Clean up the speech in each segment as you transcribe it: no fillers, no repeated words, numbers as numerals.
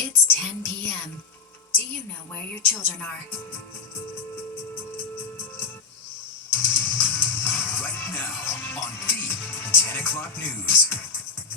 It's 10 p.m. Do you know where your children are? Right now on the 10 o'clock news.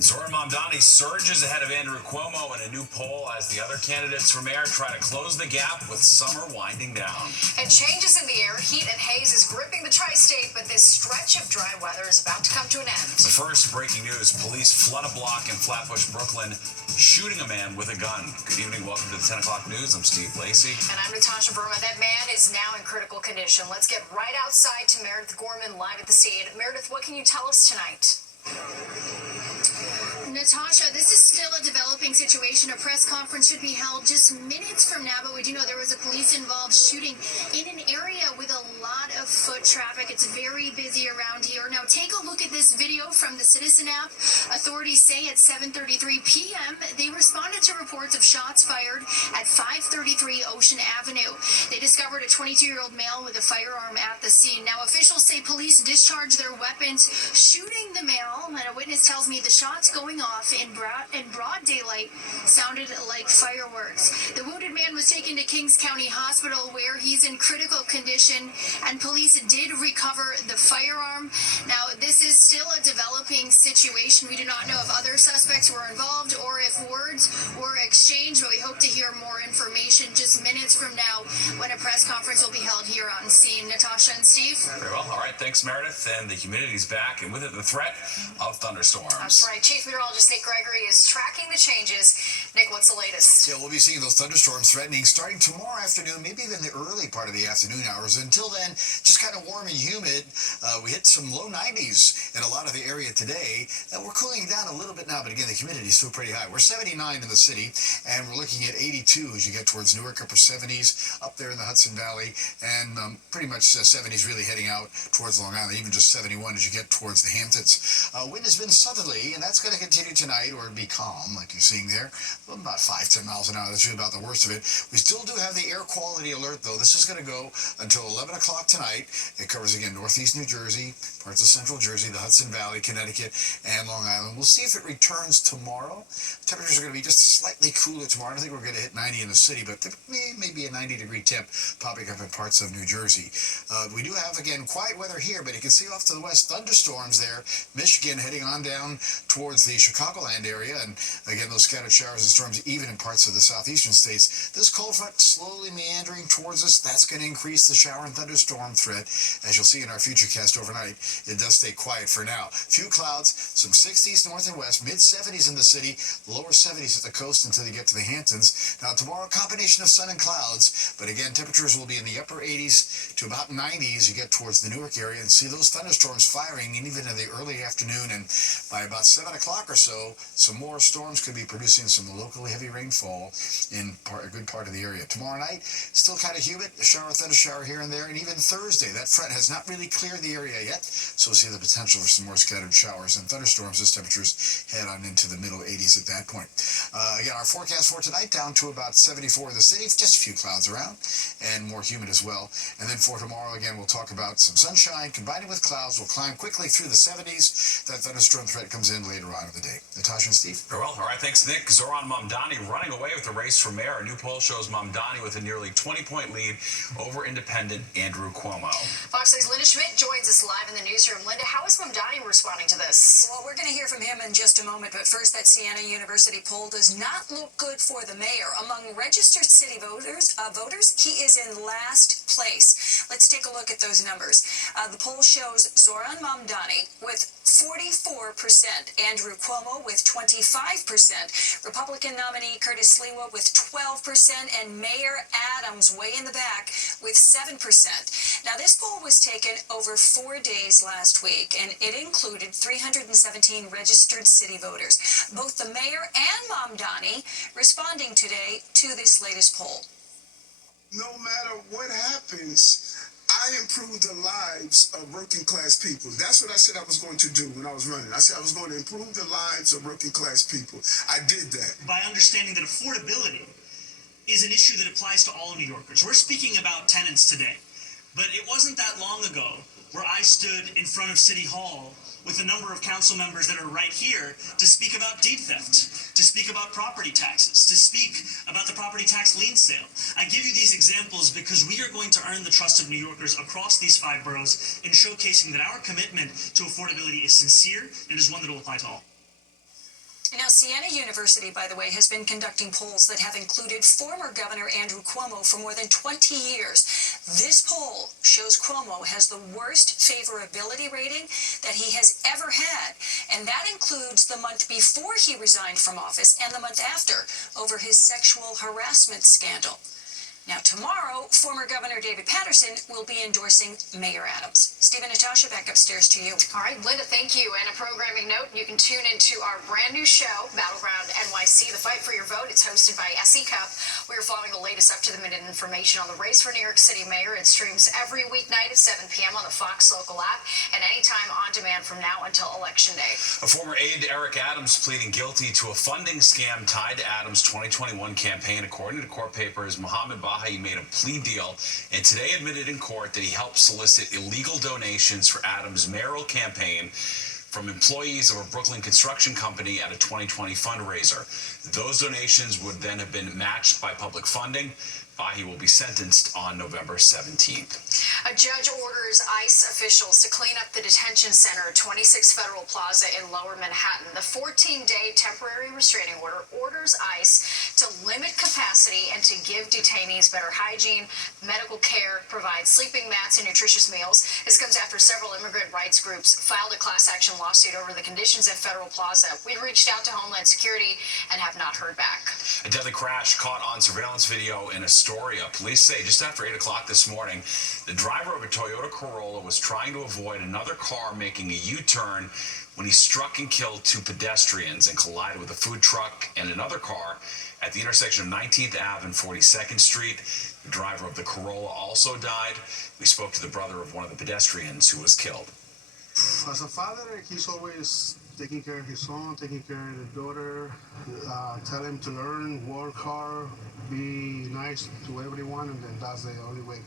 Zoran Mamdani surges ahead of Andrew Cuomo in a new poll as the other candidates for mayor try to close the gap with summer winding down. And changes in the air, heat and haze is gripping the tri-state, but this stretch of dry weather is about to come to an end. The first breaking news, police flood a block in Flatbush, Brooklyn, shooting a man with a gun. Good evening, welcome to the 10 o'clock news. I'm Steve Lacey. And I'm Natasha Burma. That man is now in critical condition. Let's get right outside to Meredith Gorman live at the scene. Meredith, what can you tell us tonight? Natasha, this is still a developing situation. A press conference should be held just minutes from now, but we do know there was a police-involved shooting in an area with a lot of foot traffic. It's very busy around here. Now, take a look at this video from the Citizen app. Authorities say at 7:33 p.m., they responded to reports of shots fired at 533 Ocean Avenue. They discovered a 22-year-old male with a firearm at the scene. Now, officials say police discharged their weapons, shooting the male, and a witness tells me the shots going off in broad daylight sounded like fireworks. The wounded man was taken to Kings County Hospital where he's in critical condition, and police did recover the firearm. Now, this is still a developing situation. We do not know if other suspects were involved or if words were exchanged, but we hope to hear more information just minutes from now when a press conference will be held here on scene. Natasha and Steve? Very well. All right, thanks, Meredith. And the humidity's back, and with it, the threat of thunderstorms. That's right. Chief Meteorologist Nick Gregory is tracking the changes. Nick, what's the latest? Yeah, we'll be seeing those thunderstorms threatening starting tomorrow afternoon, maybe even the early part of the afternoon hours. Until then, just kind of warm and humid. We hit some low 90s in a lot of the area today. We're cooling down a little bit now, but again, the humidity is still pretty high. We're 79 in the city, and we're looking at 82 as you get towards Newark, upper 70s up there in the Hudson Valley, and pretty much 70s really heading out towards Long Island, even just 71 as you get towards the Hamptons. Wind has been southerly, and that's going to continue tonight, or be calm, like you're seeing there. About 5-10 miles an hour. That's really about the worst of it. We still do have the air quality alert, though. This is going to go until 11 o'clock tonight. It covers, again, northeast New Jersey, parts of central Jersey, the Hudson Valley, Connecticut, and Long Island. We'll see if it returns tomorrow. Temperatures are going to be just slightly cooler tomorrow. I don't think we're going to hit 90 in the city, but there may be a 90-degree temp popping up in parts of New Jersey. We do have, again, quiet weather here, but you can see off to the west thunderstorms there. Michigan heading on down towards the Chicagoland area, and again, those scattered showers and storms even in parts of the southeastern states. This cold front slowly meandering towards us. That's going to increase the shower and thunderstorm threat. As you'll see in our futurecast overnight, it does stay quiet for now. Few clouds, some 60s north and west, mid-70s in the city, lower 70s at the coast until you get to the Hamptons. Now, tomorrow, a combination of sun and clouds, but again, temperatures will be in the upper 80s to about 90s. You get towards the Newark area and see those thunderstorms firing even in the early afternoon, and by about 7 o'clock or so, some more storms could be producing some locally heavy rainfall in a good part of the area. Tomorrow night, still kind of humid, a shower, thunder shower here and there, and even Thursday. That front has not really cleared the area yet, so we'll see the potential for some more scattered showers and thunderstorms as temperatures head on into the middle 80s at that point. Again, our forecast for tonight down to about 74 in the city, just a few clouds around, and more humid as well. And then for tomorrow, again, we'll talk about some sunshine combining with clouds. We'll climb quickly through the 70s. That thunderstorm threat comes in later on in the day. Natasha and Steve? Very well. All right, thanks, Nick. Zoran Mamdani running away with the race for mayor. A new poll shows Mamdani with a nearly 20-point lead over independent Andrew Cuomo. Fox 6's Linda Schmidt joins us live in the newsroom. Linda, how is Mamdani responding to this? Well, we're going to hear from him in just a moment, but first, that Siena University poll does not look good for the mayor. Among registered city voters, he is in last place. Let's take a look at those numbers. The poll shows Zoran Mamdani with 44%, Andrew Cuomo with 25%, Republican nominee Curtis Sliwa with 12%, and Mayor Adams way in the back with 7%. Now, this poll was taken over 4 days last week, and it included 317 registered city voters. Both the mayor and Mamdani responding today to this latest poll. No matter what happens, I improve the lives of working class people. That's what I said I was going to do when I was running. I said I was going to improve the lives of working class people. I did that. By understanding that affordability is an issue that applies to all New Yorkers. We're speaking about tenants today, but it wasn't that long ago where I stood in front of City Hall with a number of council members that are right here to speak about deed theft, to speak about property taxes, to speak about the property tax lien sale. I give you these examples because we are going to earn the trust of New Yorkers across these 5 boroughs in showcasing that our commitment to affordability is sincere and is one that will apply to all. Now, Siena University, by the way, has been conducting polls that have included former Governor Andrew Cuomo for more than 20 years. This poll shows Cuomo has the worst favorability rating that he has ever had, and that includes the month before he resigned from office and the month after over his sexual harassment scandal. Now, tomorrow, former Governor David Paterson will be endorsing Mayor Adams. Steve and Natasha, back upstairs to you. All right, Linda, thank you. And a programming note, you can tune into our brand new show, Battleground NYC, The Fight for Your Vote. It's hosted by SE Cup. We're following the latest up-to-the-minute information on the race for New York City Mayor. It streams every weeknight at 7 p.m. on the Fox Local app and anytime on demand from now until Election Day. A former aide to Eric Adams pleading guilty to a funding scam tied to Adams' 2021 campaign. According to court papers, Mohammed Baha'i made a plea deal and today admitted in court that he helped solicit illegal donations for Adams' mayoral campaign from employees of a Brooklyn construction company at a 2020 fundraiser. Those donations would then have been matched by public funding. Baha'i will be sentenced on November 17th. A judge orders ICE officials to clean up the detention center at 26 Federal Plaza in Lower Manhattan. The 14-day temporary restraining order orders ICE to limit capacity and to give detainees better hygiene, medical care, provide sleeping mats and nutritious meals. This comes after several immigrant rights groups filed a class action lawsuit over the conditions at Federal Plaza. We reached out to Homeland Security and have not heard back. A deadly crash caught on surveillance video in Astoria. Police say just after 8 o'clock this morning, the driver of a Toyota Corolla was trying to avoid another car making a U-turn when he struck and killed 2 pedestrians and collided with a food truck and another car at the intersection of 19th Ave and 42nd Street. The driver of the Corolla also died. We spoke to the brother of one of the pedestrians who was killed. As a father, he's always taking care of his son, taking care of the daughter, tell him to learn, work hard, be nice to everyone, and then that's the only way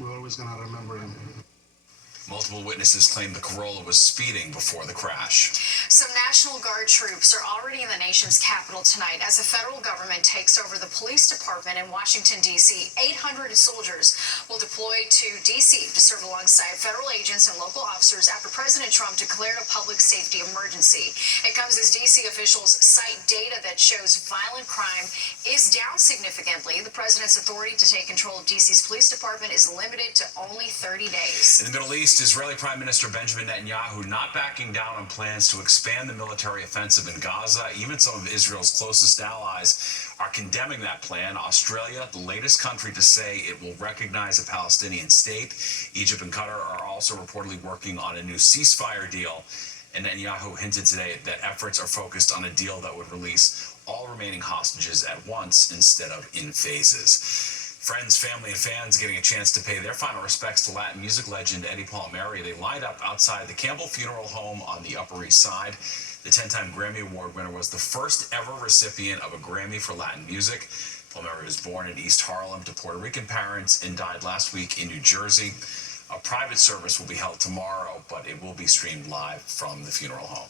we're always going to remember him. Multiple witnesses claim the Corolla was speeding before the crash. Some National Guard troops are already in the nation's capital tonight as the federal government takes over the police department in Washington, D.C. 800 soldiers will deploy to D.C. to serve alongside federal agents and local officers after President Trump declared a public safety emergency. It comes as D.C. officials cite data that shows violent crime is down significantly. The president's authority to take control of D.C.'s police department is limited to only 30 days. In the Middle East, Israeli Prime Minister Benjamin Netanyahu not backing down on plans to expand the military offensive in Gaza. Even some of Israel's closest allies are condemning that plan. Australia, the latest country to say it will recognize a Palestinian state. Egypt and Qatar are also reportedly working on a new ceasefire deal. And Netanyahu hinted today that efforts are focused on a deal that would release all remaining hostages at once instead of in phases. Friends, family, and fans getting a chance to pay their final respects to Latin music legend Eddie Palmieri. They lined up outside the Campbell Funeral Home on the Upper East Side. The 10-time Grammy Award winner was the first ever recipient of a Grammy for Latin music. Palmieri was born in East Harlem to Puerto Rican parents and died last week in New Jersey. A private service will be held tomorrow, but it will be streamed live from the funeral home.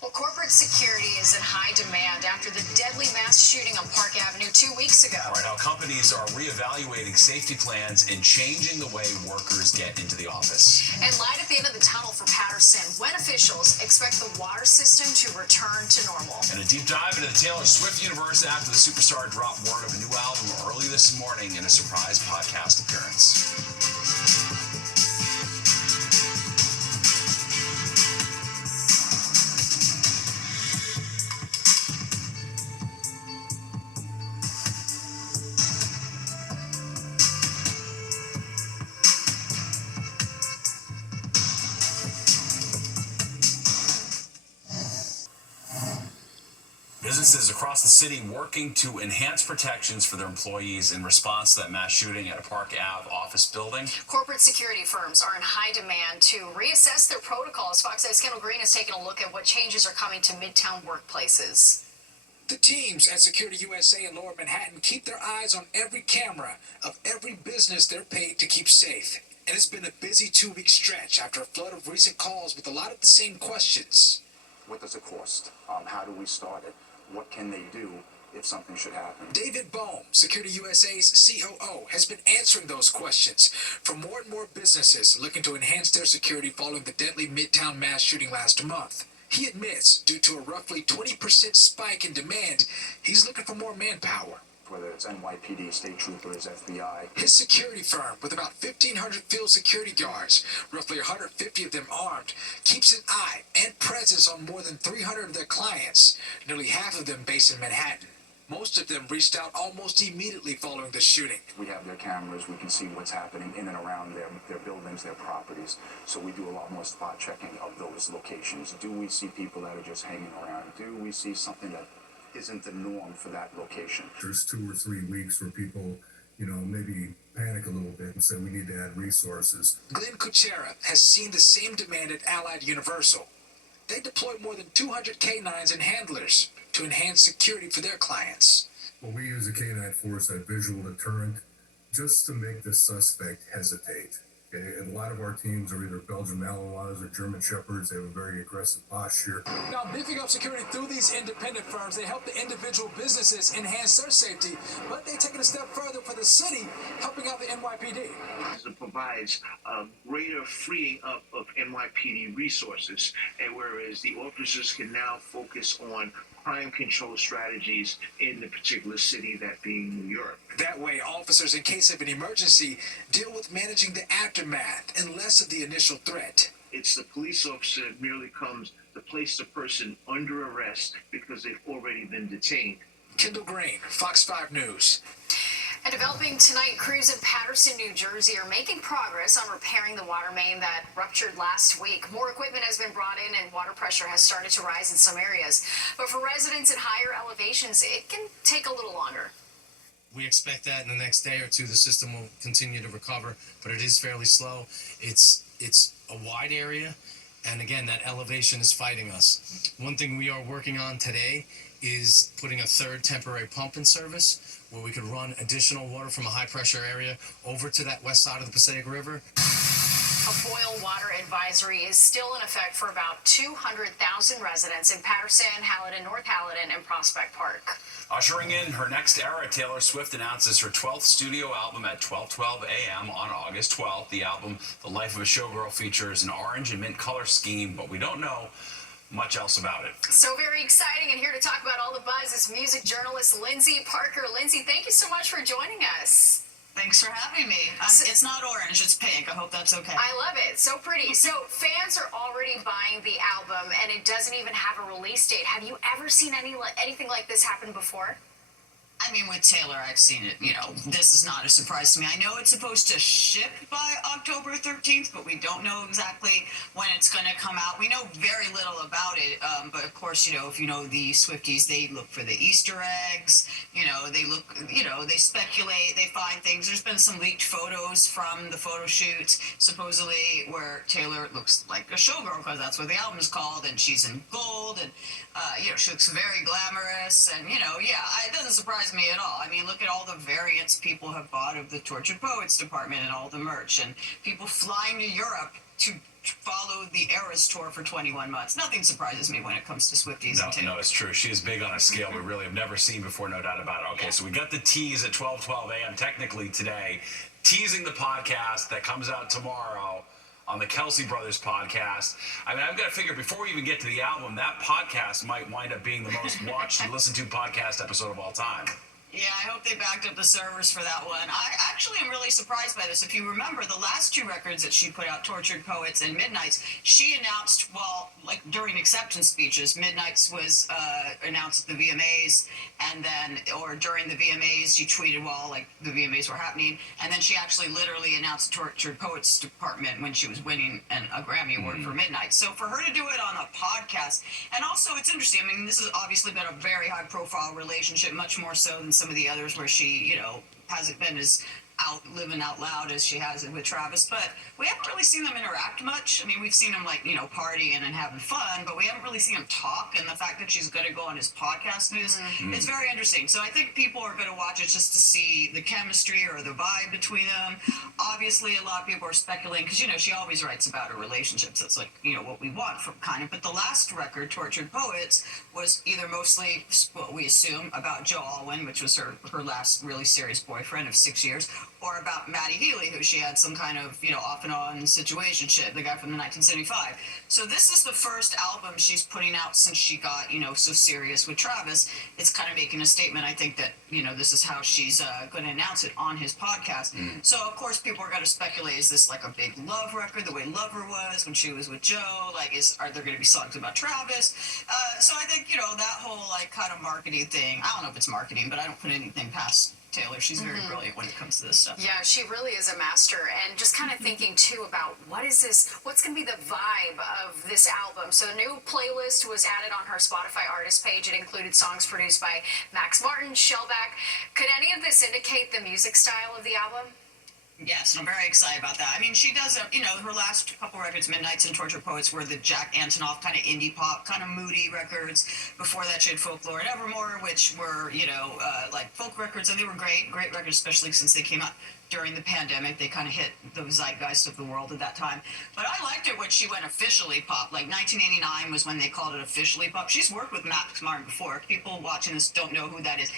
Well, corporate security is in high demand after the deadly mass shooting on Park Avenue 2 weeks ago. All right, how companies are reevaluating safety plans and changing the way workers get into the office. And light at the end of the tunnel for Patterson when officials expect the water system to return to normal. And a deep dive into the Taylor Swift universe after the superstar dropped word of a new album early this morning in a surprise podcast appearance. Businesses across the city working to enhance protections for their employees in response to that mass shooting at a Park Ave office building. Corporate security firms are in high demand to reassess their protocols. Fox 8's Kendall Green has taken a look at what changes are coming to Midtown workplaces. The teams at Security USA in Lower Manhattan keep their eyes on every camera of every business they're paid to keep safe. and it's been a busy 2-week stretch after a flood of recent calls with a lot of the same questions. What does it cost? How do we start it? What can they do if something should happen? David Bohm, Security USA's COO, has been answering those questions for more and more businesses looking to enhance their security following the deadly Midtown mass shooting last month. He admits, due to a roughly 20% spike in demand, he's looking for more manpower. Whether it's NYPD, state troopers, FBI. His security firm, with about 1,500 field security guards, roughly 150 of them armed, keeps an eye and presence on more than 300 of their clients, nearly half of them based in Manhattan. Most of them reached out almost immediately following the shooting. We have their cameras, we can see what's happening in and around their buildings, their properties. So we do a lot more spot checking of those locations. Do we see people that are just hanging around? Do we see something that isn't the norm for that location? There's 2 or 3 weeks where people, maybe panic a little bit and say we need to add resources. Glenn Kuchera has seen the same demand at Allied Universal. They deployed more than 200 K-9s and handlers to enhance security for their clients. Well, we use a K-9 force, that visual deterrent, just to make the suspect hesitate. Okay? And a lot of our teams are either Belgian Malinois or German Shepherds. They have a very aggressive posture. Now, beefing up security through these independent firms, they help the individual businesses enhance their safety, but they're taking a step further for the city, helping out the NYPD. It provides a greater freeing up of NYPD resources, and whereas the officers can now focus on crime control strategies in the particular city, that being New York. That way, officers, in case of an emergency, deal with managing the aftermath and less of the initial threat. It's the police officer that merely comes to place the person under arrest because they've already been detained. Kendall Green, Fox 5 News. And developing tonight, crews in Paterson, New Jersey are making progress on repairing the water main that ruptured last week. More equipment has been brought in and water pressure has started to rise in some areas. But for residents at higher elevations, it can take a little longer. We expect that in the next day or two the system will continue to recover, but it is fairly slow. It's a wide area, and again, that elevation is fighting us. One thing we are working on today is putting a third temporary pump in service where we could run additional water from a high pressure area over to that west side of the Passaic River. A boil water advisory is still in effect for about 200,000 residents in Paterson, Haledon, North Haledon, and Prospect Park. Ushering in her next era, Taylor Swift announces her 12th studio album at 12:12 a.m. on August 12th. The album, The Life of a Showgirl, features an orange and mint color scheme, but we don't know much else about it. So very exciting, and here to talk about all the buzz is music journalist Lindsay Parker. Lindsay, thank you so much for joining us. Thanks for having me. It's not orange, it's pink. I hope that's okay. I love it. So pretty. So fans are already buying the album, and it doesn't even have a release date. Have you ever seen anything like this happen before? I mean, with Taylor, I've seen it. This is not a surprise to me. I know it's supposed to ship by October 13th, but we don't know exactly when it's going to come out. We know very little about it, but of course, if you know the Swifties, they look for the Easter eggs. They look, they speculate, they find things. There's been some leaked photos from the photo shoots, supposedly, where Taylor looks like a showgirl, because that's what the album is called, and she's in gold, and, she looks very glamorous, and, it doesn't surprise me at all. I mean, look at all the variants people have bought of the Tortured Poets department and all the merch, and people flying to Europe to follow the Eras tour for 21 months. Nothing surprises me when it comes to Swifties and Taylor. No, it's true. She is big on a scale we really have never seen before, no doubt about it. Okay, so we got the tease at 12:12 a.m. technically today, teasing the podcast that comes out tomorrow on the Kelsey Brothers podcast. I mean, I've got to figure, before we even get to the album, that podcast might wind up being the most watched and listened to podcast episode of all time. Yeah, I hope they backed up the servers for that one. I actually am really surprised by this. If you remember, the last two records that she put out, Tortured Poets and Midnights, she announced, during acceptance speeches, Midnights was announced at the VMAs, and then, or during the VMAs, she tweeted while, the VMAs were happening, and then she actually literally announced the Tortured Poets department when she was winning a Grammy Award for Midnights. So for her to do it on a podcast, and also it's interesting, I mean, this has obviously been a very high-profile relationship, much more so than some of the others where she, hasn't been as living out loud as she has it with Travis, but we haven't really seen them interact much. I mean, we've seen them like, partying and having fun, but we haven't really seen them talk. And the fact that she's going to go on his podcast news, it's very interesting. So I think people are going to watch it just to see the chemistry or the vibe between them. Obviously, a lot of people are speculating because, she always writes about her relationships. That's like, what we want from kind of. But the last record, Tortured Poets, was either mostly, what we assume, about Joe Alwyn, which was her last really serious boyfriend of 6 years, or about Matty Healy, who she had some kind of, off and on situationship, the guy from the 1975. So this is the first album she's putting out since she got, so serious with Travis. It's kind of making a statement, I think, that, this is how she's going to announce it on his podcast. So, of course, people are going to speculate, is this like a big love record, the way Lover was when she was with Joe? Like, are there going to be songs about Travis? So I think, that whole, like, kind of marketing thing, I don't know if it's marketing, but I don't put anything past Taylor. She's very brilliant when it comes to this stuff. Yeah, she really is a master. And just kind of thinking too about what's going to be the vibe of this album. So a new playlist was added on her Spotify artist page. It included songs produced by Max Martin, Shellback. Could any of this indicate the music style of the album? Yes, and I'm very excited about that. I mean, she does, her last couple records, Midnights and Tortured Poets, were the Jack Antonoff kind of indie pop, kind of moody records. Before that, she had Folklore and Evermore, which were, like folk records, and they were great records, especially since they came out during the pandemic. They kind of hit the zeitgeist of the world at that time. But I liked it when she went officially pop. Like 1989 was when they called it officially pop. She's worked with Max Martin before. People watching this don't know who that is.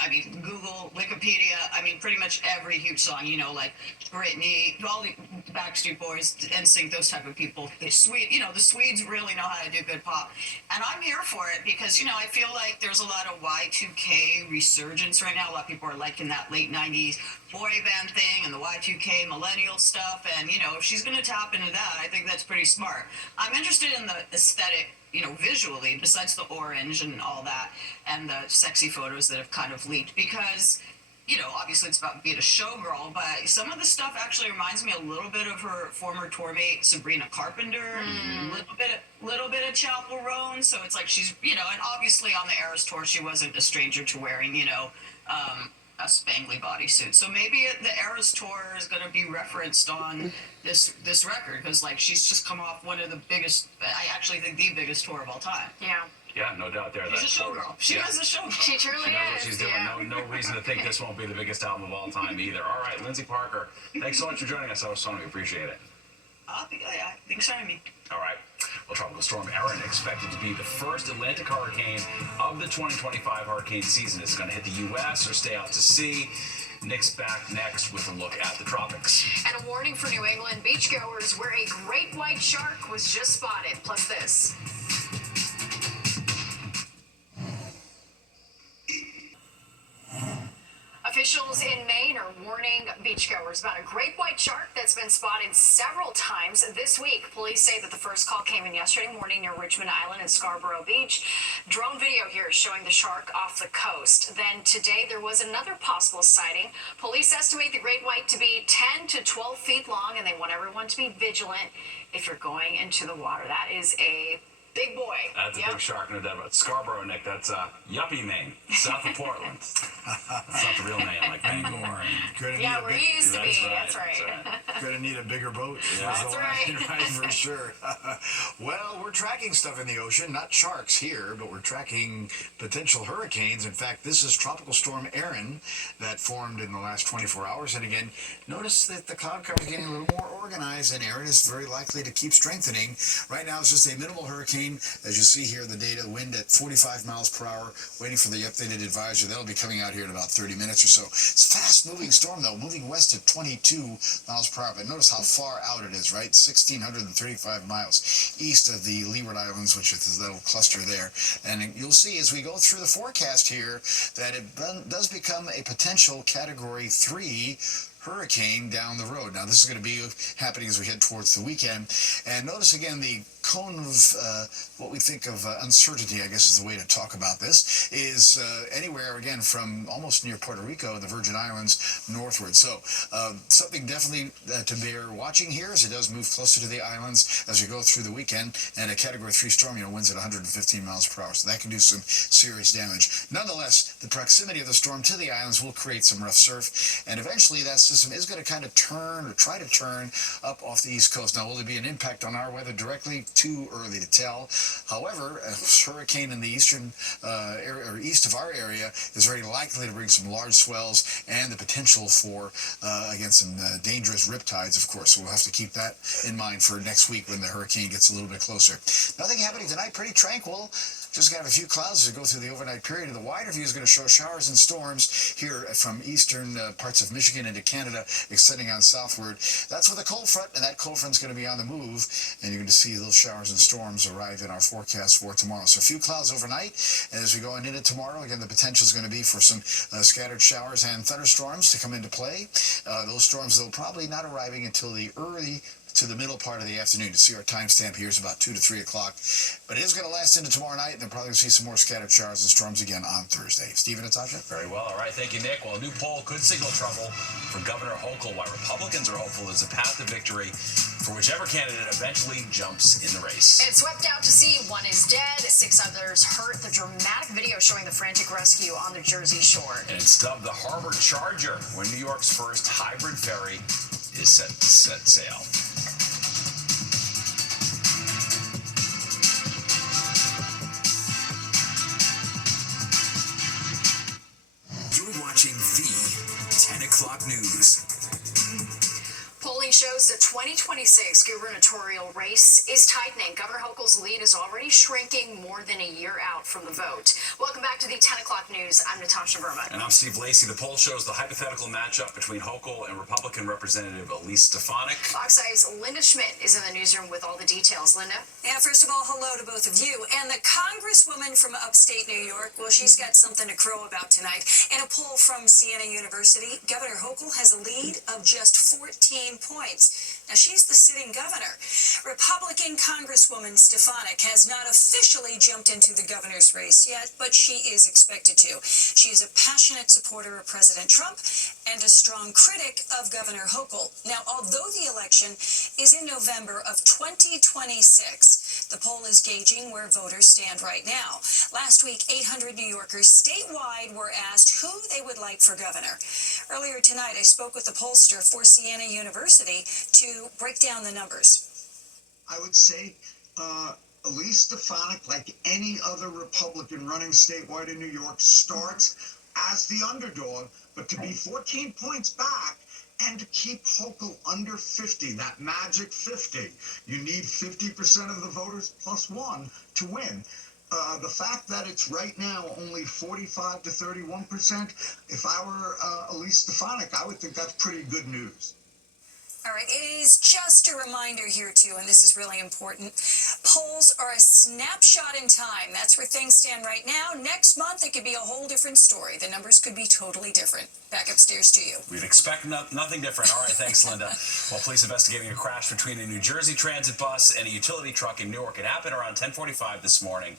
I mean, Google, Wikipedia, pretty much every huge song, like Britney, all the Backstreet Boys, NSYNC, those type of people. The Swedes really know how to do good pop. And I'm here for it because, I feel like there's a lot of Y2K resurgence right now. A lot of people are liking that late 90s boy band thing and the Y2K millennial stuff. And, if she's going to tap into that, I think that's pretty smart. I'm interested in the aesthetic, visually, besides the orange and all that, and the sexy photos that have kind of leaked, because, obviously it's about being a showgirl, but some of the stuff actually reminds me a little bit of her former tour mate, Sabrina Carpenter, a little bit of Chapel Roan, so it's like she's, and obviously on the Eras tour, she wasn't a stranger to wearing, a spangly bodysuit. So maybe the Eras tour is going to be referenced on this record, because like she's just come off one of the biggest, I actually think the biggest tour of all time. Yeah. Yeah, no doubt there. She's a showgirl. She is a showgirl. She truly She knows what is. she's doing. Yeah. No reason to think this won't be the biggest album of all time either. All right, Lindsay Parker, thanks so much for joining us. That was fun. We appreciate it. Yeah, thanks for having me. All right. Well, Tropical Storm Erin expected to be the first Atlantic hurricane of the 2025 hurricane season. It's going to hit the U.S. or stay out to sea. Nick's back next with a look at the tropics. And a warning for New England beachgoers where a great white shark was just spotted. Plus this. Officials in Maine are warning beachgoers about a great white shark that's been spotted several times this week. Police say that the first call came in yesterday morning near Richmond Island and Scarborough Beach. Drone video here is showing the shark off the coast. Then today there was another possible sighting. Police estimate the great white to be 10 to 12 feet long, and they want everyone to be vigilant if you're going into the water. That is a big boy. That's a big shark, no doubt about it. Scarborough, Nick, that's Yuppie, Maine, south of Portland. That's not the real name, like Bangor. Yeah, where he used to be. That's right. Gonna need a bigger boat. That's right. Right, for sure. Well, we're tracking stuff in the ocean, not sharks here, but we're tracking potential hurricanes. In fact, this is Tropical Storm Erin that formed in the last 24 hours. And again, notice that the cloud cover is getting a little more organized, and Erin is very likely to keep strengthening. Right now, it's just a minimal hurricane. As you see here, the data, wind at 45 miles per hour, waiting for the updated advisory. That'll be coming out here in about 30 minutes or so. It's a fast-moving storm, though, moving west at 22 miles per hour. But notice how far out it is, right? 1,635 miles east of the Leeward Islands, which is this little cluster there. And you'll see as we go through the forecast here that it does become a potential Category 3 hurricane down the road. Now, this is going to be happening as we head towards the weekend. And notice again the cone of what we think of uncertainty, I guess is the way to talk about this, is anywhere, again, from almost near Puerto Rico, the Virgin Islands, northward. So something definitely to bear watching here as it does move closer to the islands as we go through the weekend. And a Category 3 storm, winds at 115 miles per hour. So that can do some serious damage. Nonetheless, the proximity of the storm to the islands will create some rough surf. And eventually that system is going to kind of turn or try to turn up off the East Coast. Now, will there be an impact on our weather directly? Too early to tell. However, a hurricane in the eastern area or east of our area is very likely to bring some large swells and the potential for, again, some dangerous riptides, of course. So we'll have to keep that in mind for next week when the hurricane gets a little bit closer. Nothing happening tonight, pretty tranquil. Just going to have a few clouds as we go through the overnight period. And the wider view is going to show showers and storms here from eastern parts of Michigan into Canada, extending on southward. That's with a cold front, and that cold front's going to be on the move. And you're going to see those showers and storms arrive in our forecast for tomorrow. So a few clouds overnight. And as we go into tomorrow, again, the potential is going to be for some scattered showers and thunderstorms to come into play. Those storms, though, probably not arriving until the early to the middle part of the afternoon. To see our timestamp here is about 2 to 3 o'clock. But it is going to last into tomorrow night, and then probably see some more scattered showers and storms again on Thursday. Steve and Natasha? Very well. All right. Thank you, Nick. Well, a new poll could signal trouble for Governor Hochul, while Republicans are hopeful there's a path to victory for whichever candidate eventually jumps in the race. And swept out to sea, one is dead, 6 others hurt. The dramatic video showing the frantic rescue on the Jersey Shore. And it's dubbed the Harbor Charger, when New York's first hybrid ferry is set sail. Watching the 10 o'clock news. Polling shows the 2026 gubernatorial race is tightening. Governor Hochul's lead is already shrinking more than a year out from the vote. Welcome back to the 10 o'clock news. I'm Natasha Berman. And I'm Steve Lacey. The poll shows the hypothetical matchup between Hochul and Republican Representative Elise Stefanik. Fox Eye's Linda Schmidt is in the newsroom with all the details. Linda? Yeah, first of all, hello to both of you. And the congresswoman from upstate New York, well, she's got something to crow about tonight. In a poll from Siena University, Governor Hochul has a lead of just 14 points. Now, she's the sitting governor. Republican Congresswoman Stefanik has not officially jumped into the governor's race yet, but she is expected to. She is a passionate supporter of President Trump and a strong critic of Governor Hochul. Now, although the election is in November of 2026, the poll is gauging where voters stand right now. Last week, 800 New Yorkers statewide were asked who they would like for governor. Earlier tonight, I spoke with the pollster for Siena University to break down the numbers. I would say Elise Stefanik, like any other Republican running statewide in New York, starts as the underdog, but to be 14 points back and to keep Hochul under 50, that magic 50, you need 50% of the voters plus one to win. The fact that it's right now only 45 to 31%, if I were Elise Stefanik, I would think that's pretty good news. All right, it is just a reminder here, too, and this is really important. Polls are a snapshot in time. That's where things stand right now. Next month, it could be a whole different story. The numbers could be totally different. Back upstairs to you. We'd expect nothing different. All right, thanks, Linda. Well, police investigating a crash between a New Jersey transit bus and a utility truck in Newark. It happened around 10:45 this morning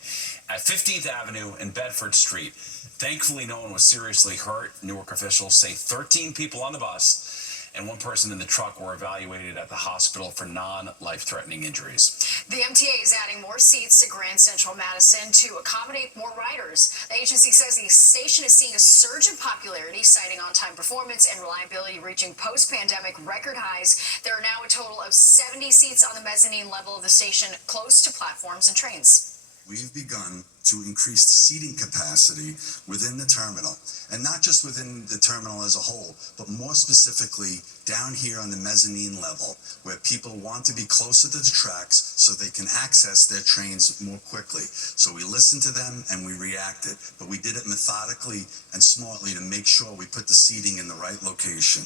at 15th Avenue and Bedford Street. Thankfully, no one was seriously hurt. Newark officials say 13 people on the bus and one person in the truck were evaluated at the hospital for non-life-threatening injuries. The MTA is adding more seats to Grand Central Madison to accommodate more riders. The agency says the station is seeing a surge in popularity, citing on-time performance and reliability reaching post-pandemic record highs. There are now a total of 70 seats on the mezzanine level of the station, close to platforms and trains. We've begun to increase seating capacity within the terminal, and not just within the terminal as a whole, but more specifically down here on the mezzanine level, where people want to be closer to the tracks so they can access their trains more quickly. So we listened to them and we reacted, but we did it methodically and smartly to make sure we put the seating in the right location.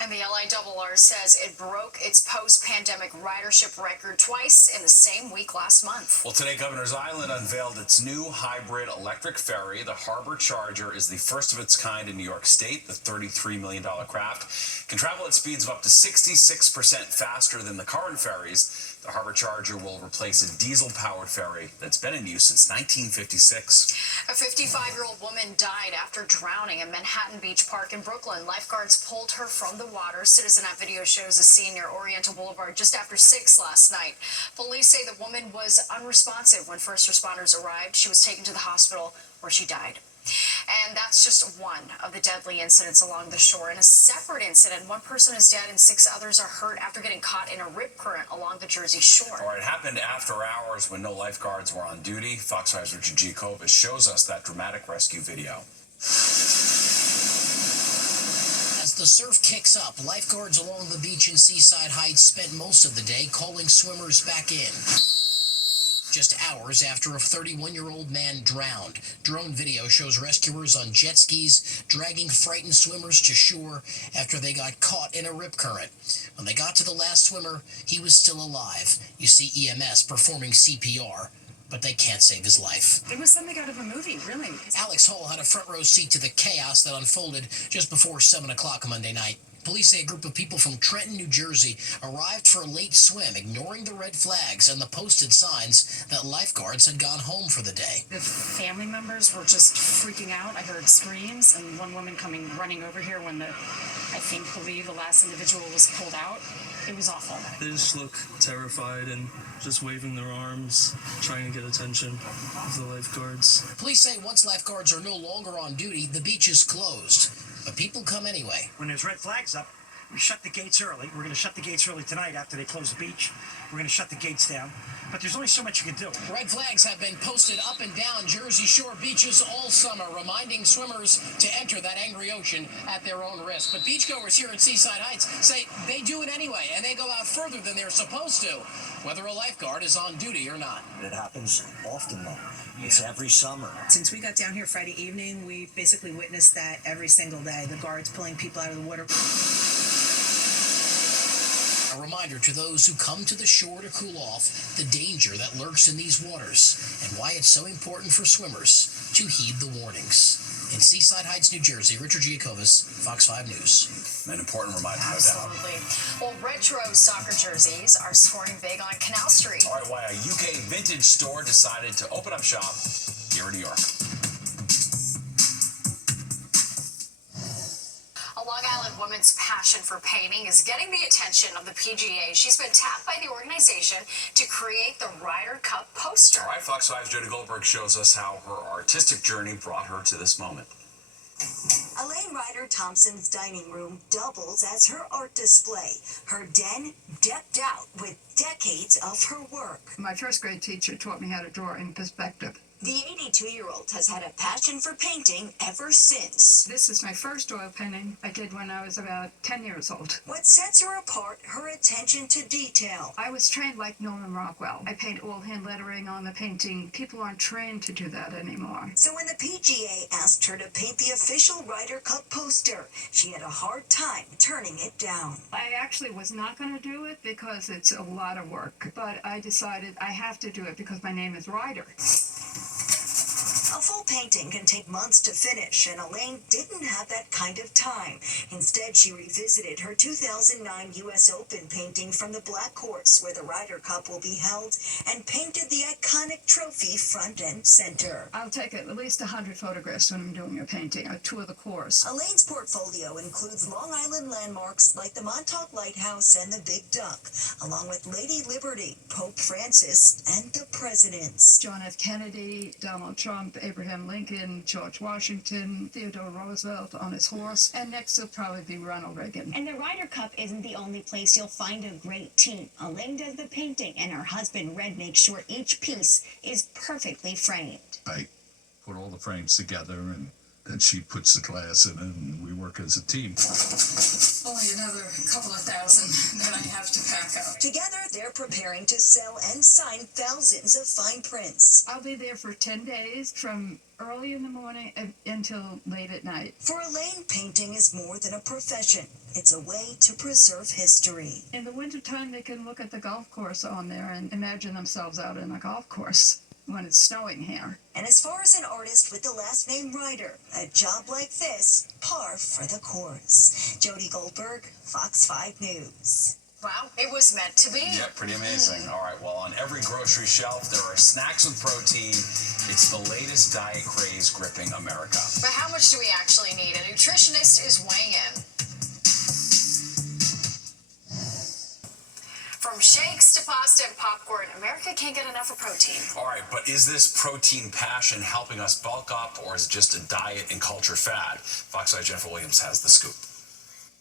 And the LIRR says it broke its post-pandemic ridership record twice in the same week last month. Well, today, Governor's Island unveiled its new hybrid electric ferry. The Harbor Charger is the first of its kind in New York State. The $33 million craft can travel at speeds of up to 66% faster than the current ferries. The Harbor Charger will replace a diesel-powered ferry that's been in use since 1956. A 55-year-old woman died after drowning in Manhattan Beach Park in Brooklyn. Lifeguards pulled her from the water. Citizen App video shows a scene near Oriental Boulevard just after 6 last night. Police say the woman was unresponsive when first responders arrived. She was taken to the hospital where she died. And that's just one of the deadly incidents along the shore. In a separate incident, one person is dead and 6 others are hurt after getting caught in a rip current along the Jersey Shore. All right, it happened after hours when no lifeguards were on duty. Fox 5's Richard G. Kovas shows us that dramatic rescue video. As the surf kicks up, lifeguards along the beach in Seaside Heights spent most of the day calling swimmers back in. Just hours after a 31-year-old man drowned. Drone video shows rescuers on jet skis dragging frightened swimmers to shore after they got caught in a rip current. When they got to the last swimmer, he was still alive. You see EMS performing CPR, but they can't save his life. It was something out of a movie, really. Alex Hall had a front row seat to the chaos that unfolded just before 7 o'clock Monday night. Police say a group of people from Trenton, New Jersey arrived for a late swim, ignoring the red flags and the posted signs that lifeguards had gone home for the day. The family members were just freaking out. I heard screams and one woman coming running over here when the last individual was pulled out. It was awful. They just look terrified and just waving their arms, trying to get attention of the lifeguards. Police say once lifeguards are no longer on duty, the beach is closed. But people come anyway. When there's red flags up, we shut the gates early. We're going to shut the gates early tonight after they close the beach. We're going to shut the gates down. But there's only so much you can do. Red flags have been posted up and down Jersey Shore beaches all summer, reminding swimmers to enter that angry ocean at their own risk. But beachgoers here at Seaside Heights say they do it anyway, and they go out further than they're supposed to, whether a lifeguard is on duty or not. It happens often, though. It's every summer. Since we got down here Friday evening, we basically witnessed that every single day. The guards pulling people out of the water. A reminder to those who come to the shore to cool off the danger that lurks in these waters and why it's so important for swimmers to heed the warnings. In Seaside Heights, New Jersey, Richard Giacovas, Fox 5 News. An important reminder, no doubt. Absolutely. Well, retro soccer jerseys are scoring big on Canal Street. All right, why a UK vintage store decided to open up shop here in New York. A Long Island woman's passion for painting is getting the attention of the PGA. She's been tapped by the organization to create the Ryder Cup poster. All right, Fox 5's Jody Goldberg shows us how her artistic journey brought her to this moment. Elaine Ryder Thompson's dining room doubles as her art display, her den decked out with decades of her work. My first grade teacher taught me how to draw in perspective. The 82-year-old has had a passion for painting ever since. This is my first oil painting I did when I was about 10 years old. What sets her apart, her attention to detail. I was trained like Norman Rockwell. I paint all hand lettering on the painting. People aren't trained to do that anymore. So when the PGA asked her to paint the official Ryder Cup poster, she had a hard time turning it down. I actually was not going to do it because it's a lot of work. But I decided I have to do it because my name is Ryder. A full painting can take months to finish, and Elaine didn't have that kind of time. Instead, she revisited her 2009 U.S. Open painting from the Black Course, where the Ryder Cup will be held, and painted the iconic trophy front and center. I'll take at least 100 photographs when I'm doing a painting. I tour the course. Elaine's portfolio includes Long Island landmarks like the Montauk Lighthouse and the Big Duck, along with Lady Liberty, Pope Francis, and the presidents. John F. Kennedy, Donald Trump, Abraham Lincoln, George Washington, Theodore Roosevelt on his horse, and next will probably be Ronald Reagan. And the Ryder Cup isn't the only place you'll find a great team. Elaine does the painting, and her husband Red makes sure each piece is perfectly framed. I put all the frames together, and then she puts the glass in it, and we work as a team. Only another couple of thousand, then I have to pack up. Together, they're preparing to sell and sign thousands of fine prints. I'll be there for 10 days, from early in the morning until late at night. For Elaine, painting is more than a profession. It's a way to preserve history. In the wintertime, they can look at the golf course on there and imagine themselves out in a golf course when it's snowing here. And as far as an artist with the last name Ryder, a job like this, par for the course. Jody Goldberg, Fox 5 News. Wow, it was meant to be. Yeah, pretty amazing. All right, well, on every grocery shelf, there are snacks with protein. It's the latest diet craze gripping America. But how much do we actually need? A nutritionist is weighing in. From shakes to pasta and popcorn, America can't get enough of protein. All right, but is this protein passion helping us bulk up, or is it just a diet and culture fad? Fox 5 Jennifer Williams has the scoop.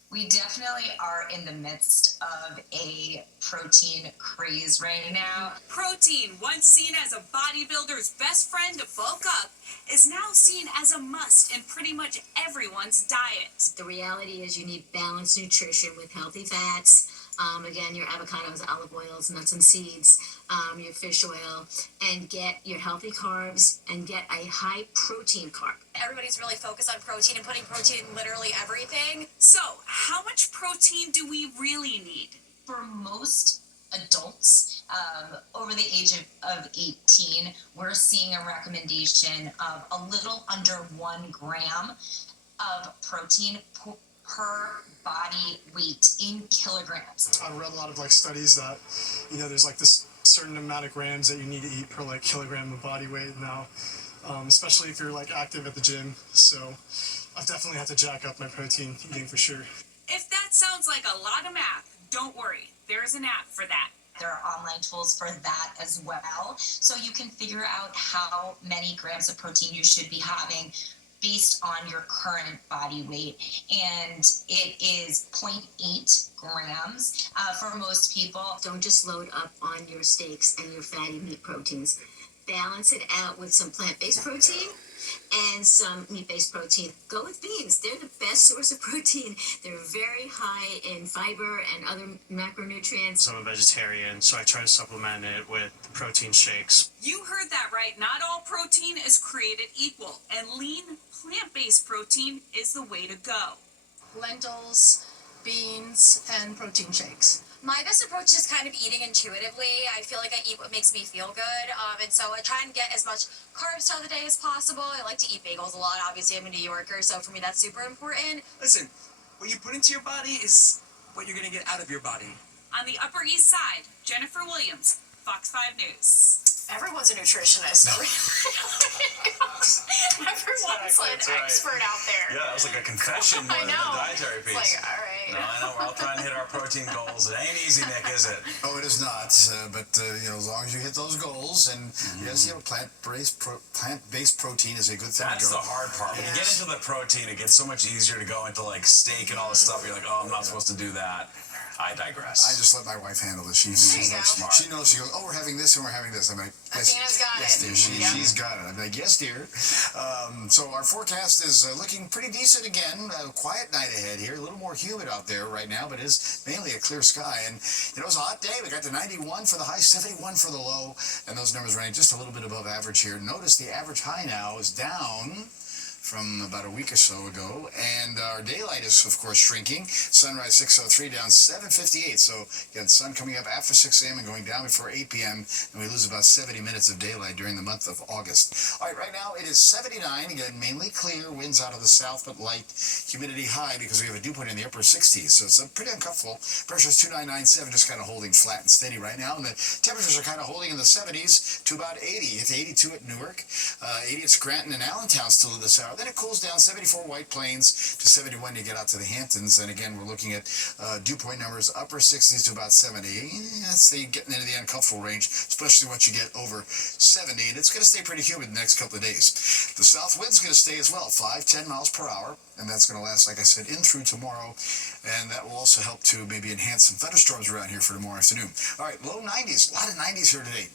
We definitely are in the midst of a protein craze right now. Protein, once seen as a bodybuilder's best friend to bulk up, is now seen as a must in pretty much everyone's diet. The reality is you need balanced nutrition with healthy fats. Again, your avocados, olive oils, nuts and seeds, your fish oil, and get your healthy carbs and get a high protein carb. Everybody's really focused on protein and putting protein in literally everything. So, how much protein do we really need? For most adults over the age of 18, we're seeing a recommendation of a little under 1 gram of protein per body weight in kilograms. I've read a lot of studies that, there's this certain amount of grams that you need to eat per kilogram of body weight now, especially if you're active at the gym. So I've definitely had to jack up my protein eating for sure. If that sounds like a lot of math, don't worry, there's an app for that. There are online tools for that as well, so you can figure out how many grams of protein you should be having based on your current body weight, and it is 0.8 grams for most people. Don't just load up on your steaks and your fatty meat proteins. Balance it out with some plant-based protein and some meat-based protein. Go with beans. They're the best source of protein. They're very high in fiber and other macronutrients. So I'm a vegetarian, so I try to supplement it with protein shakes. You heard that right. Not all protein is created equal, and lean plant-based protein is the way to go. Lentils, beans, and protein shakes. My best approach is kind of eating intuitively. I feel like I eat what makes me feel good, and so I try and get as much carbs throughout the day as possible. I like to eat bagels a lot. Obviously, I'm a New Yorker, so for me that's super important. Listen, what you put into your body is what you're going to get out of your body. On the Upper East Side, Jennifer Williams, Fox 5 News. Everyone's a nutritionist. Everyone's an expert out there. Yeah, that was like a confession more than a dietary piece. It's all right. No, I know, we're all trying to hit our protein goals. It ain't easy, Nick, is it? No, it is not. But as long as you hit those goals, and yes, plant-based protein is a good thing. That's the hard part. When you get into the protein, it gets so much easier to go into steak and all this stuff. You're like, oh, I'm not supposed to do that. I digress. I just let my wife handle this. She's smart. She knows. She goes, oh, we're having this and we're having this. I'm like, Athena's got yes, it. Dear. She's got it. I'm like, yes, dear. So our forecast is looking pretty decent again. Quiet night ahead here. A little more humid out there right now, but it's mainly a clear sky. And it was a hot day. We got to 91 for the high, 71 for the low, and those numbers range just a little bit above average here. Notice the average high now is down from about a week or so ago, and our daylight is of course shrinking. Sunrise 6:03 down 7:58, so you got the sun coming up after 6 a.m. and going down before 8 p.m. and we lose about 70 minutes of daylight during the month of August. All right, right now it is 79, again mainly clear, winds out of the south but light, humidity high because we have a dew point in the upper 60s, so it's pretty uncomfortable. Pressure is 2997, just kind of holding flat and steady right now, and the temperatures are kind of holding in the 70s to about 80. It's 82 at Newark, 80 at Scranton and Allentown still at this hour. Then it cools down, 74 White Plains to 71 to get out to the Hamptons. And again, we're looking at dew point numbers upper 60s to about 70. That's getting into the uncomfortable range, especially once you get over 70. And it's going to stay pretty humid the next couple of days. The south wind's going to stay as well, 5-10 miles per hour. And that's going to last, like I said, in through tomorrow. And that will also help to maybe enhance some thunderstorms around here for tomorrow afternoon. All right, low 90s. A lot of 90s here today.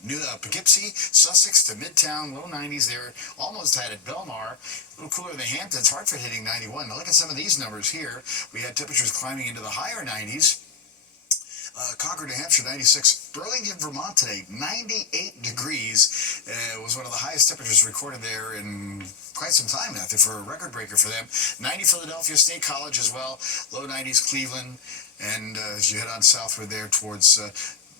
Poughkeepsie, Sussex to Midtown, low 90s there. Almost had it. Belmar, a little cooler than the Hamptons. Hartford hitting 91. Now look at some of these numbers here. We had temperatures climbing into the higher 90s. Concord, New Hampshire, 96. Burlington, Vermont today, 98 degrees. Was one of the highest temperatures recorded there in quite some time, I think, for a record breaker for them. 90 Philadelphia State College as well. Low 90s Cleveland. And as you head on southward there towards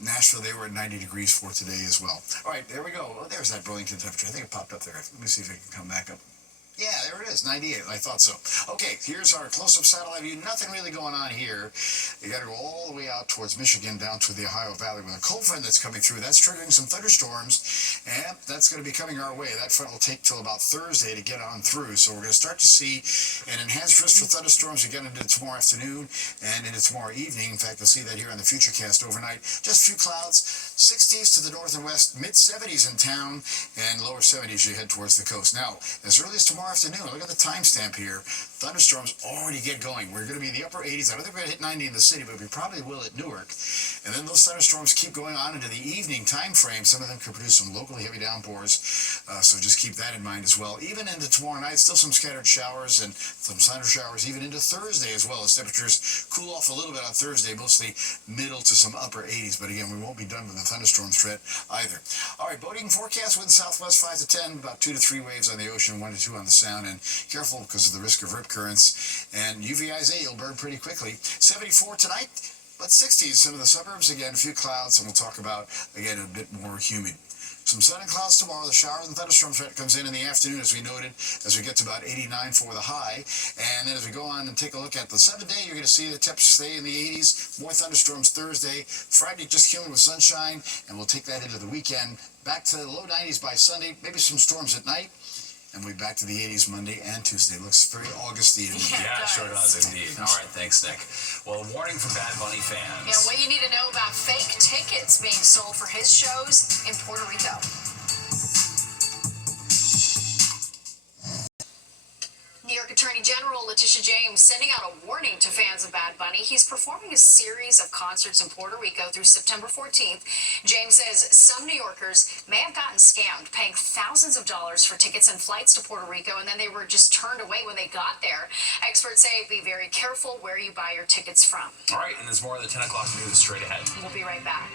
Nashville, they were at 90 degrees for today as well. All right, there we go. Oh, there's that Burlington temperature. I think it popped up there. Let me see if it can come back up. Yeah, there it is, 98. I thought so. Okay, here's our close-up satellite view. Nothing really going on here. You got to go all the way out towards Michigan, down to the Ohio Valley with a cold front that's coming through. That's triggering some thunderstorms, and that's going to be coming our way. That front will take till about Thursday to get on through. So we're going to start to see an enhanced risk for thunderstorms again into tomorrow afternoon and into tomorrow evening. In fact, you'll see that here on the Futurecast overnight. Just a few clouds, 60s to the north and west, mid-70s in town, and lower 70s you head towards the coast. Now, as early as tomorrow afternoon, look at the timestamp here. Thunderstorms already get going. We're going to be in the upper 80s. I don't think we're going to hit 90 in the city, but we probably will at Newark. And then those thunderstorms keep going on into the evening time frame. Some of them could produce some locally heavy downpours, so just keep that in mind as well. Even into tomorrow night, still some scattered showers and some thunder showers even into Thursday as well, as temperatures cool off a little bit on Thursday, mostly middle to some upper 80s. But again, we won't be done with the thunderstorm threat either. All right, boating forecast: wind southwest 5 to 10, about 2 to 3 waves on the ocean, 1 to 2 on the sound, and careful because of the risk of rip currents. And UVI's A, you'll burn pretty quickly. 74 tonight, but 60s. Some of the suburbs, again, a few clouds, and we'll talk about, again, a bit more humid. Some sun and clouds tomorrow. The showers and thunderstorm threat comes in the afternoon, as we noted, as we get to about 89 for the high. And then as we go on and take a look at the 7th day, you're going to see the temps stay in the 80s. More thunderstorms Thursday. Friday, just humid with sunshine, and we'll take that into the weekend. Back to the low 90s by Sunday. Maybe some storms at night. And we'll be back to the 80s Monday and Tuesday. Looks very Augustine. Yeah, it sure does indeed. All right, thanks, Nick. Well, a warning from Bad Bunny fans. Yeah, what you need to know about fake tickets being sold for his shows in Puerto Rico. New York Attorney General Letitia James sending out a warning to fans of Bad Bunny. He's performing a series of concerts in Puerto Rico through September 14th. James says some New Yorkers may have gotten scammed, paying thousands of dollars for tickets and flights to Puerto Rico, and then they were just turned away when they got there. Experts say be very careful where you buy your tickets from. All right, and there's more of the 10 o'clock news straight ahead. We'll be right back.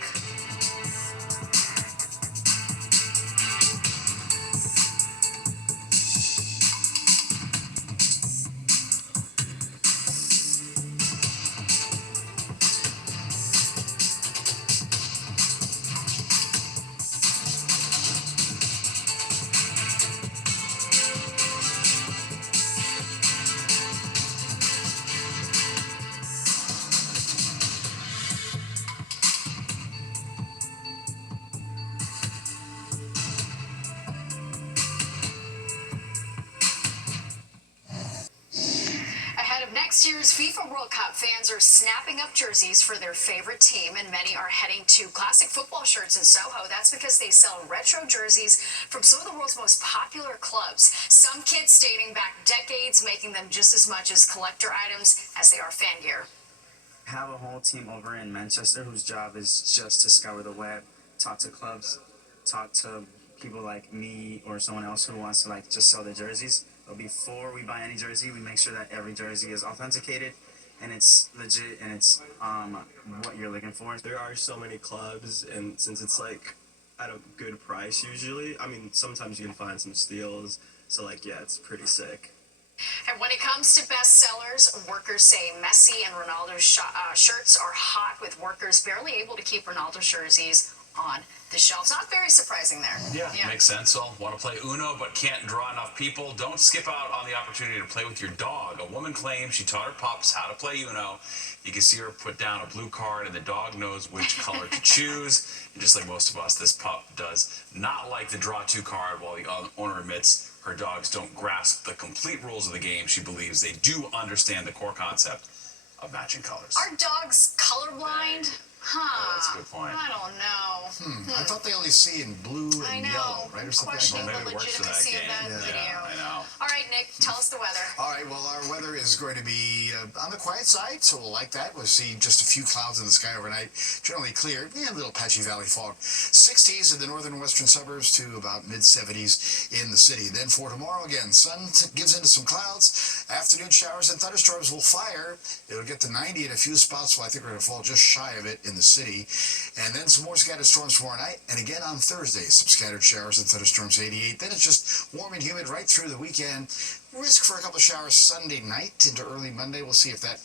Next year's FIFA World Cup, fans are snapping up jerseys for their favorite team, and many are heading to classic football shirts in Soho. That's because they sell retro jerseys from some of the world's most popular clubs. Some kits dating back decades, making them just as much as collector items as they are fan gear. I have a whole team over in Manchester whose job is just to scour the web, talk to clubs, talk to people like me or someone else who wants to just sell their jerseys. But before we buy any jersey, we make sure that every jersey is authenticated and it's legit and it's what you're looking for. There are so many clubs, and since it's at a good price usually, I mean, sometimes you can find some steals, so yeah, it's pretty sick. And when it comes to bestsellers, workers say Messi and Ronaldo shirts are hot, with workers barely able to keep Ronaldo jerseys on the shelves. Not very surprising there. Yeah. Makes sense. So, want to play Uno but can't draw enough people? Don't skip out on the opportunity to play with your dog. A woman claims she taught her pups how to play Uno. You can see her put down a blue card, and the dog knows which color to choose. And just like most of us, this pup does not like the draw two card, while the owner admits her dogs don't grasp the complete rules of the game. She believes they do understand the core concept of matching colors. Are dogs colorblind? Huh. Oh, that's a good point. I don't know. I thought they only see in blue and yellow, right? Or something Questioning like the that. legitimacy of that video. I know. All right, Nick, tell us the weather. All right, well, our weather is going to be on the quiet side, so we'll like that. We'll see just a few clouds in the sky overnight. Generally clear. A little patchy valley fog. 60s in the northern and western suburbs to about mid-70s in the city. Then for tomorrow, again, sun gives into some clouds. Afternoon showers and thunderstorms will fire. It'll get to 90 in a few spots, so I think we're going to fall just shy of it in the city. And then some more scattered storms tomorrow night. And again on Thursday, some scattered showers and thunderstorms, 88. Then it's just warm and humid right through the weekend. Risk for a couple showers Sunday night into early Monday. We'll see if that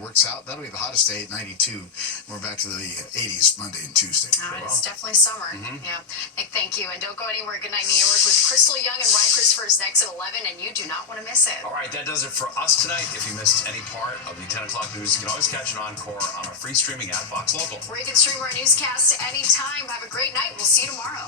works out. That'll be the hottest day at 92. We're back to the 80s Monday and Tuesday. It's definitely summer. Yeah. Nick, thank you. And don't go anywhere. Good night, New York, with Crystal Young and Rikers First next at 11, and you do not want to miss it. All right, that does it for us tonight. If you missed any part of the 10 o'clock news, you can always catch an encore on our free streaming at Fox Local. Where you can stream our newscasts anytime. Have a great night. We'll see you tomorrow.